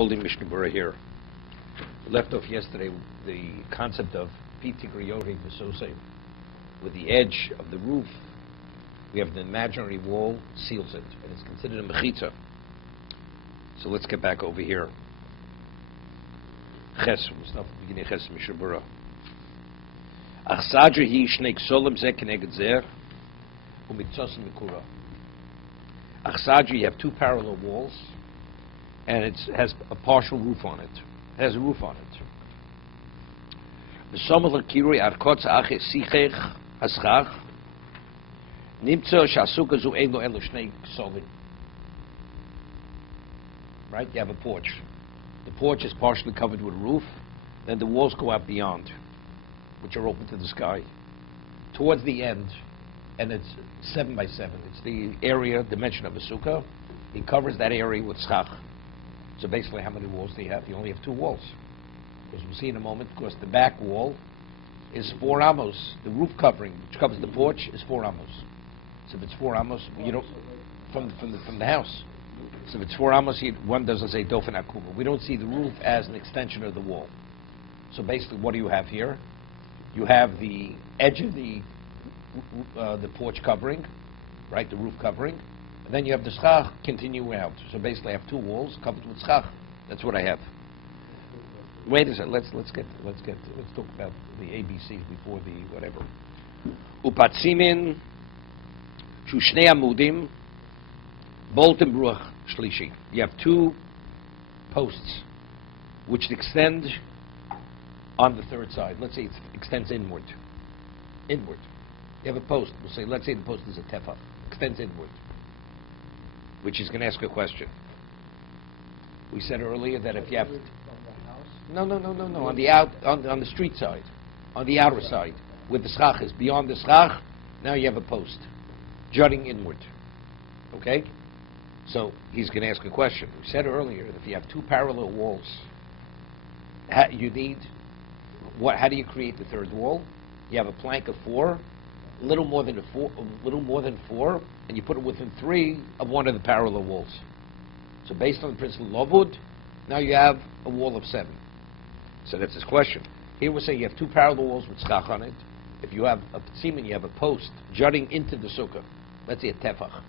Holding Mishna Berura here. Left off yesterday the concept of Pitigriori Visose. With the edge of the roof, we have the imaginary wall seals it, and it's considered a mechitza. So let's get back over here. Ches, we start from the beginning. Ches Mishna Berura. Achsadra hi shnei ksolim zeh keneged zeh umiktsosim mikura. Achsadra, you have two parallel walls, and it has a partial roof on it. It has a roof on it. V'somel hakirui arkotz ache sichech haschach nimtzo shasuka zu ein lo elo shnei ksolim. Right? You have a porch. The porch is partially covered with a roof. Then the walls go out beyond, which are open to the sky. Towards the end, and it's 7 by 7. It's the area, dimension of a sukkah. He covers that area with schach. So basically, how many walls do you have? You only have 2 walls. Because we'll see in a moment, because the back wall is 4 amos. The roof covering, which covers the porch, is 4 amos. So if it's 4 amos, you don't, from the house. So if it's 4 amos, one doesn't say dofen akuma. We don't see the roof as an extension of the wall. So basically, what do you have here? You have the edge of the porch covering, right, the roof covering, and then you have the schach continuing out. So basically, I have 2 walls covered with schach. That's what I have. Wait a second. Let's talk about the ABCs before the whatever. Upatzimin shushnei amudim bolten bruach shlishi. You have 2 posts which extend on the 3rd side. Let's say it extends inward. Inward. You have a post. We'll say, let's say the post is a tefa. Extends inward. Which is going to ask a question. We said earlier that if you have... No. On the street side. On the outer side. Where the schach is. Beyond the schach, now you have a post. Jutting inward. Okay? So, he's going to ask a question. We said earlier that if you have 2 parallel walls, you need... How do you create the 3rd wall? You have a plank of 4, a little more than 4, and you put it within 3 of one of the parallel walls. So based on the principle of Lovud, now you have a wall of 7. So that's his question. Here we're saying you have 2 parallel walls with schach on it. If you have a tzimon, you have a post jutting into the sukkah. Let's say a tefach.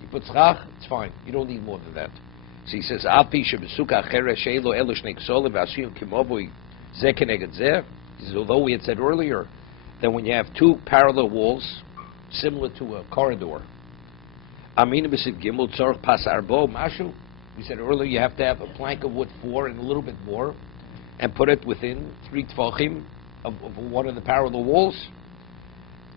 You put schach, it's fine. You don't need more than that. So he says, Al pi shebesukkah achere she'elo elo shnei ksolim v'asuyim kimovui zeh keneged zeh. He says, although we had said earlier that when you have 2 parallel walls, similar to a corridor, we said earlier you have to have a plank of wood 4 and a little bit more, and put it within 3 tfachim of one of the parallel walls.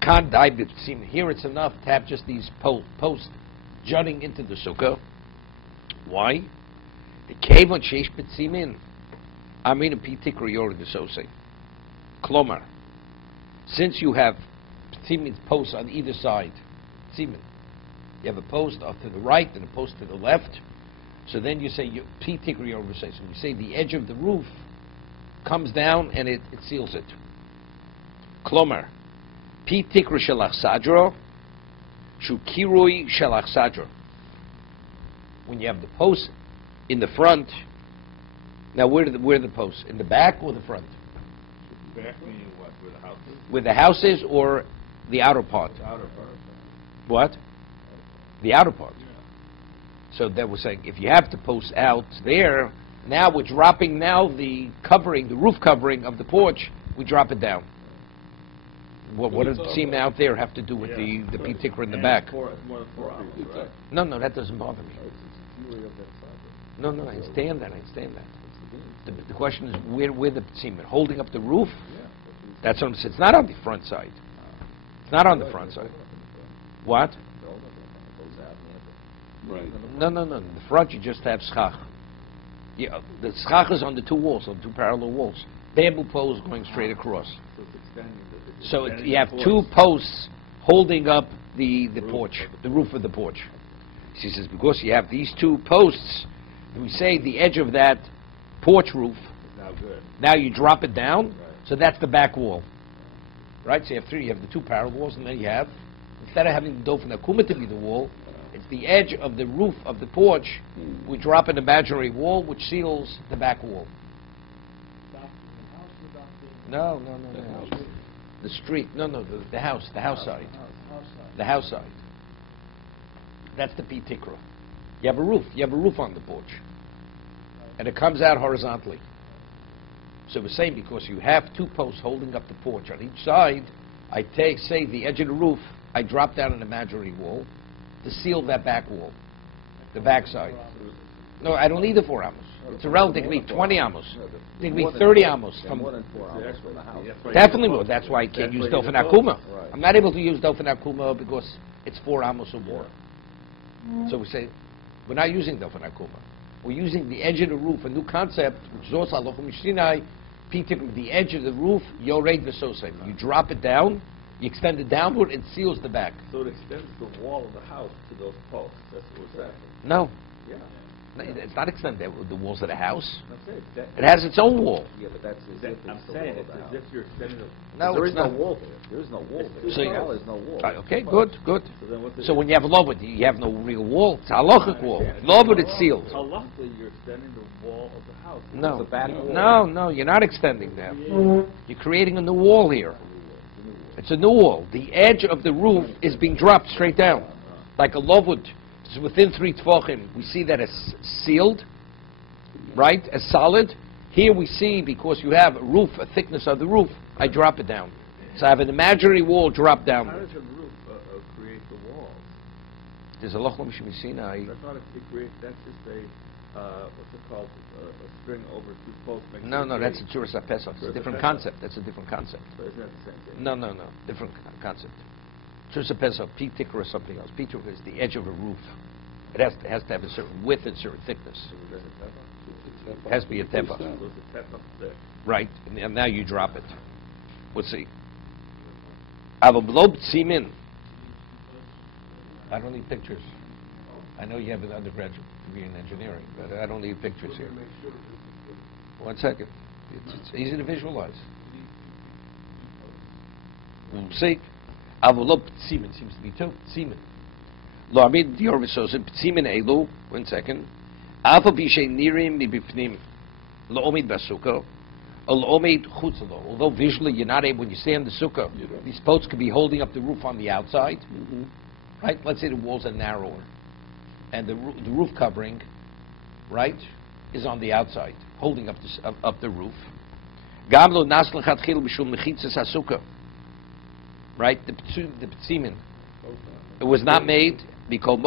Can't die b'tzim. Here it's enough to have just these posts jutting into the sukkah. Why? The cave on sheish b'tzimin. Amina pitikriyor desose. Klomar. Since you have tzimin posts on either side, tzimin, you have a post off to the right and a post to the left. So then you say pitikriyor desose. So we say the edge of the roof comes down and it seals it. Klomar. Pitikri shelach sadro. Shukirui shelach sadro. When you have the posts in the front, now where are the posts? In the back or the front? Back meaning what? Where the house is? Where the house is or the outer part? The outer part. What? The outer part. Yeah. So that we're saying if you have the posts out there, now we're dropping the covering, the roof covering of the porch, we drop it down. What does the seam out there have to do with the pitikra in the back? It's more than 4 hours, right? No, that doesn't bother me. No, I understand that. The question is where the seam, holding up the roof? That's what I'm saying. It's not on the front side. It's not on the front side. What? Right. No. In the front you just have schach. Yeah, the schach is on the 2 walls, on 2 parallel walls. Bamboo poles going straight across. So you have 2 posts holding up the porch, the roof of the porch. She says, because you have these 2 posts, we say the edge of that porch roof, now you drop it down, so that's the back wall. Right? So you have 3, you have the 2 parallel walls, and then you have, instead of having the dofen akuma to be the wall, It's the edge of the roof of the porch. We drop an imaginary wall which seals the back wall. No. The street. No, the house side. The house side. That's the Pitikra. You have a roof on the porch. And it comes out horizontally. So we're saying because you have two posts holding up the porch on each side, I take, say, the edge of the roof, I drop down an imaginary wall to seal that back wall, the back side. No, I don't need the 4 amos. It's irrelevant. It can be 20 amos. It can be 30 amos. From more than 4 amos from the house. Definitely more. That's why I can't use Dofen Akuma. I'm not able to use Dofen Akuma because it's 4 amos or more. So we say, we're not using Dofen Akuma. We're using the edge of the roof, a new concept, which is also Alochim Mishinai, the edge of the roof, Yored V'Sosem. You drop it down, you extend it downward, it seals the back. So it extends the wall of the house to those posts. That's what we're saying. No. Yeah. No, it's not extended the walls of the house. That's it. It has its own wall. Yeah, but that's as if I'm it's the saying wall it's of the as house. if you're extending the... No, There it's is no not. wall there. There is no wall there. So you- There's no wall. Okay, good. So then what's it? So when you have a lovud, you have no real wall. It's a halachic wall. Lovud, it's sealed. Halachically, you're extending the wall of the house. No, The back wall. no, you're not extending that. You're creating a new wall here. It's a new wall. The edge of the roof is being dropped straight down, like a lovud. It's within 3 tefachim. We see that it's sealed, right? As solid. Here we see, because you have a roof, a thickness of the roof, I drop it down. So I have an imaginary wall drop down. How does a roof create the walls? There's a lochlom shemisina. That's not it creates. That's just a what's it called? A string over 2 posts. makes No, it that's a great. Turas HaPesach. It's a Turas different HaPesach. concept. That's a different concept. So isn't that the same thing? No, different concept. Turas HaPesach, P-ticker or something else. P-ticker is the edge of a roof. It has to have a certain width and certain thickness. So there's a tefach. It has to be a tefach. So there's a tefach there. Right, and now you drop it. Let's see. Avoblob Tsimin. I don't need pictures. I know you have an undergraduate degree in engineering, but I don't need pictures here. 1 second. It's easy to visualize. We'll see. Avoblob Tsimin seems to be 2. Tsimin. Lo amid dior v'sosim Tsimin elu. 1 second. Alpha bishay nirim mibifnim. Lo omid basuko. Although visually you're not able, when you stand in the sukkah, these posts could be holding up the roof on the outside, right? Let's say the walls are narrower, and the roof covering, right, is on the outside, holding up the roof. Right, the ptzimin. It was not made because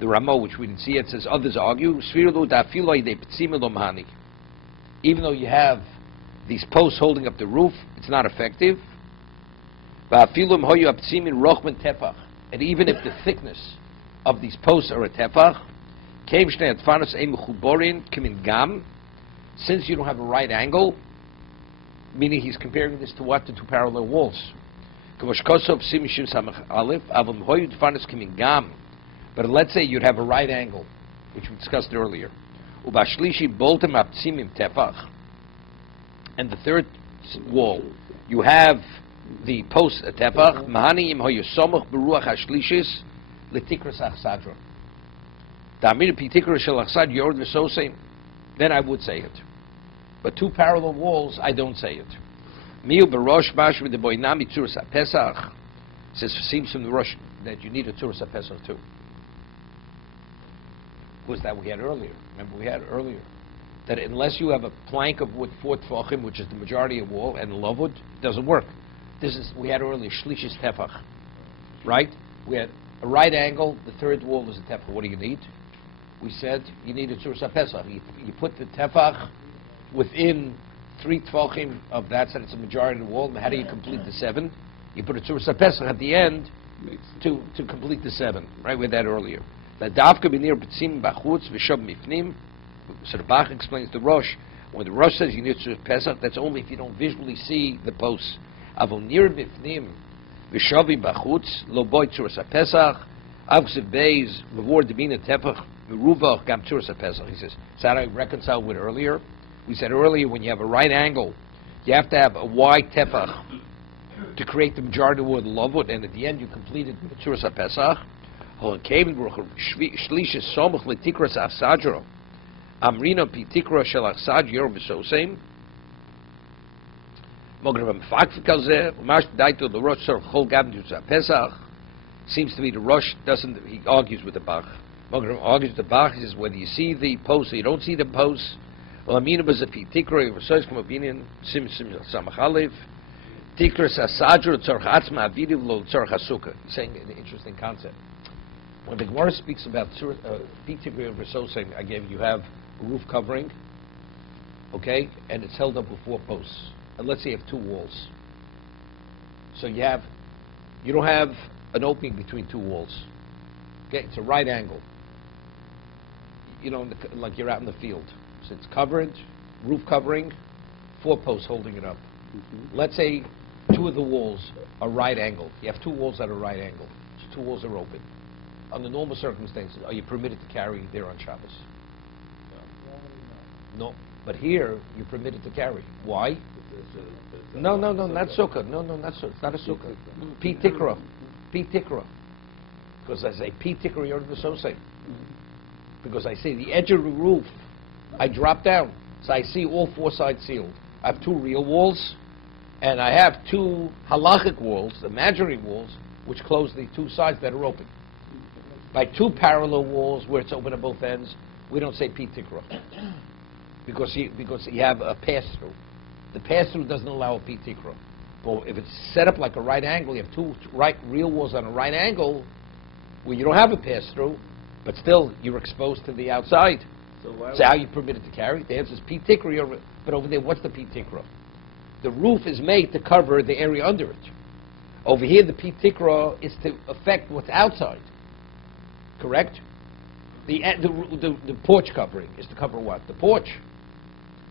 the Ramo, which we didn't see it, says others argue, even though you have these posts holding up the roof, it's not effective. And even if the thickness of these posts are a tefach, since you don't have a right angle, meaning he's comparing this to what? The 2 parallel walls. But let's say you'd have a right angle, which we discussed earlier. And the 3rd wall, you have the post tefach. Then I would say it. But 2 parallel walls, I don't say it. Says seems from the Rosh that you need a Turas HaPesach too. Was that we had earlier? Remember we had earlier that unless you have a plank of wood 4 tefachim, which is the majority of wall, and lovud, it doesn't work. This is we had earlier shlishis tefach, right? We had a right angle. The 3rd wall is a tefach. What do you need? We said you need a Turas HaPesach. You put the tefach within 3 tefachim of that, so it's a majority of the wall. How do you complete the 7? You put a Turas HaPesach at the end to complete the 7. Right? We had that earlier. So the Bach explains the Rosh. When the Rosh says you need to Pesach, that's only if you don't visually see the posts. He says, so how do I reconcile with earlier? We said earlier when you have a right angle, you have to have a wide tefach to create the majority of the word lavut, and at the end you completed the Tzuras HaPesach. Amrina pitikra shel achsad yor v'sosem. Mogram fakf kalzeh umash daito the rosh sor chol gam Tzuras HaPesach. Seems to be the Rosh doesn't. He argues with the Bach. Mogram argues with the Bach. He says whether you see the post or you don't see the post. Amina was a pitikra v'sosem opinion sim samachalev. Tikras asadru tzorch atzma avidiv lo tzorch hasukah. He's saying an interesting concept. When the Gemara speaks about pitikra v'sosem, again you have a roof covering, okay, and it's held up with 4 posts. And let's say you have 2 walls. So you don't have an opening between 2 walls. Okay, it's a right angle. You know, like you're out in the field. So it's covered, roof covering, 4 posts holding it up. Let's say 2 of the walls are right angle. You have 2 walls that are right angle. So 2 walls are open. Under normal circumstances, are you permitted to carry there on Shabbos? No. But here, you're permitted to carry. Why? No, not sukkah. No, not sukkah. It's not a sukkah. Pi tikra. Because I say pi tikra yor v'sosem. Because I say the edge of the roof, I drop down. So I see all 4 sides sealed. I have 2 real walls, and I have 2 halachic walls, imaginary walls, which close the 2 sides that are open. By 2 parallel walls where it's open at both ends, we don't say pi tikra. Because you have a pass-through. The pass-through doesn't allow a pi tikra. But if it's set up like a right angle, you have 2 real walls on a right angle, where you don't have a pass-through, but still you're exposed to the outside. So how are you permitted to carry? The answer is pi tikra. But over there, what's the pi tikra? The roof is made to cover the area under it. Over here, the pi tikra is to affect what's outside. Correct? The porch covering is to cover what? The porch.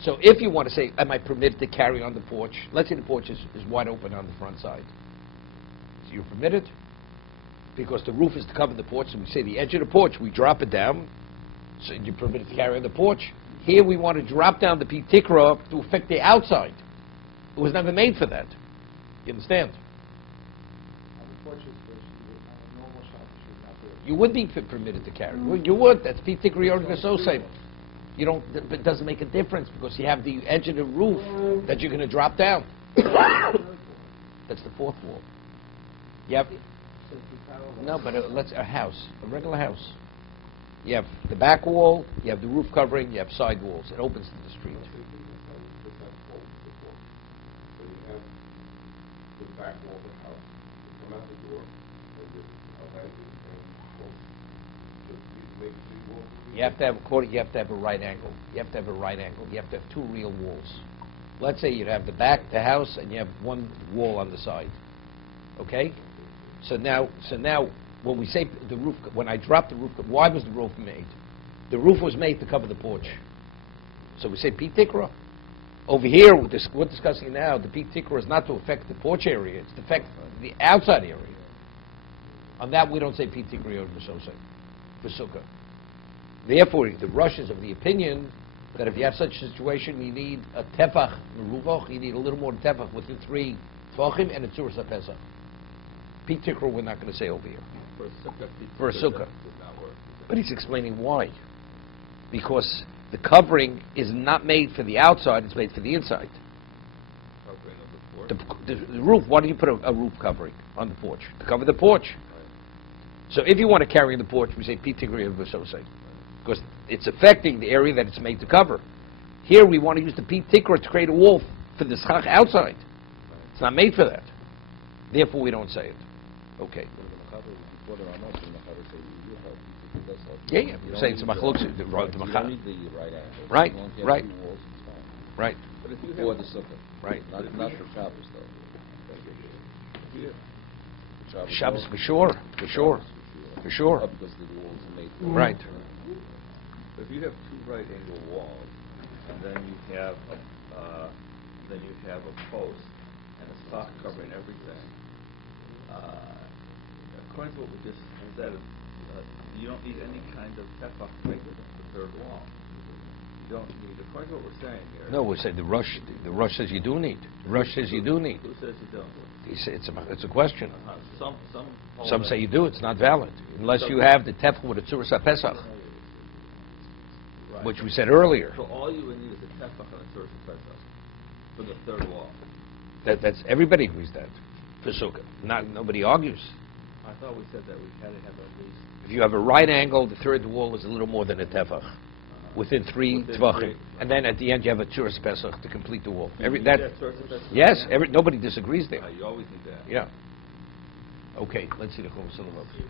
So if you want to say, am I permitted to carry on the porch? Let's say the porch is wide open on the front side. So you're permitted? Because the roof is to cover the porch, so we say the edge of the porch, we drop it down, so you're permitted to carry on the porch. Here we want to drop down the pi tikra to affect the outside. It was never made for that. You understand? You would be permitted to carry. You would. That's pi tikra yor v'sosem. You don't. It doesn't make a difference because you have the edge of the roof that you're going to drop down. That's the 4th wall. You have no, but a house, a regular house. You have the back wall, you have the roof covering, you have side walls. It opens to the street. So you have the back wall of the house, you come out the door, and there's a lighting and walls. So you make 3 walls. You have to have a right angle. You have to have a right angle. You have to have 2 real walls. Let's say you have the back, the house, and you have 1 wall on the side. Okay? So now, when we say the roof, when I drop the roof, why was the roof made? The roof was made to cover the porch. So we say pi tikra. Over here, we're discussing now, the pi tikra is not to affect the porch area, it's to affect the outside area. On that, we don't say pi tikra or v'sukkah. Therefore, the Rosh is of the opinion that if you have such a situation, you need a tefach meruvach, you need a little more tefach within 3 tvachim and a Tzuras HaPesach. Pi tikra we're not going to say over here. For a sukkah. But he's explaining why. Because the covering is not made for the outside, it's made for the inside. The roof, why do you put a roof covering on the porch? To cover the porch. So if you want to carry in the porch, we say pi tikra v'sosem. Because it's affecting the area that it's made to cover. Here we want to use the pi tikra to create a wall for the schach outside. It's not made for that. Therefore we don't say it. Okay. Yeah, you're saying it's a machlok. Right. Right. But if you have the sukkah. Right. Not for Shabbos, though. Shabbos for sure. Because the walls are made. Right. If you have 2 right angle walls, and then you have a post and a sock covering everything, according to what we just said, you don't need any kind of tefach to make the 3rd wall. don't need, according to what we're saying here. No, we said the Rush says you do need. The Rush says you do need. Who says you don't? He said it's a question. Some hold Some that- say you do. It's not valid unless you have the tefach with a tzuras pesach, Right. which we said earlier. So all you would need is a tefach and a tzuras pesach for the third wall. That's everybody agrees that for sukkah. Nobody argues. I thought we said that we had to have at least. If you have a right angle, the third wall is a little more than a tefach, within three tvachim, three. and then at the end you have a tzuras pesach to complete the wall. You need That that tzuras pesach? yes, nobody disagrees there. You always need that. Yeah. Okay, let's see the Chovos HaLevavos.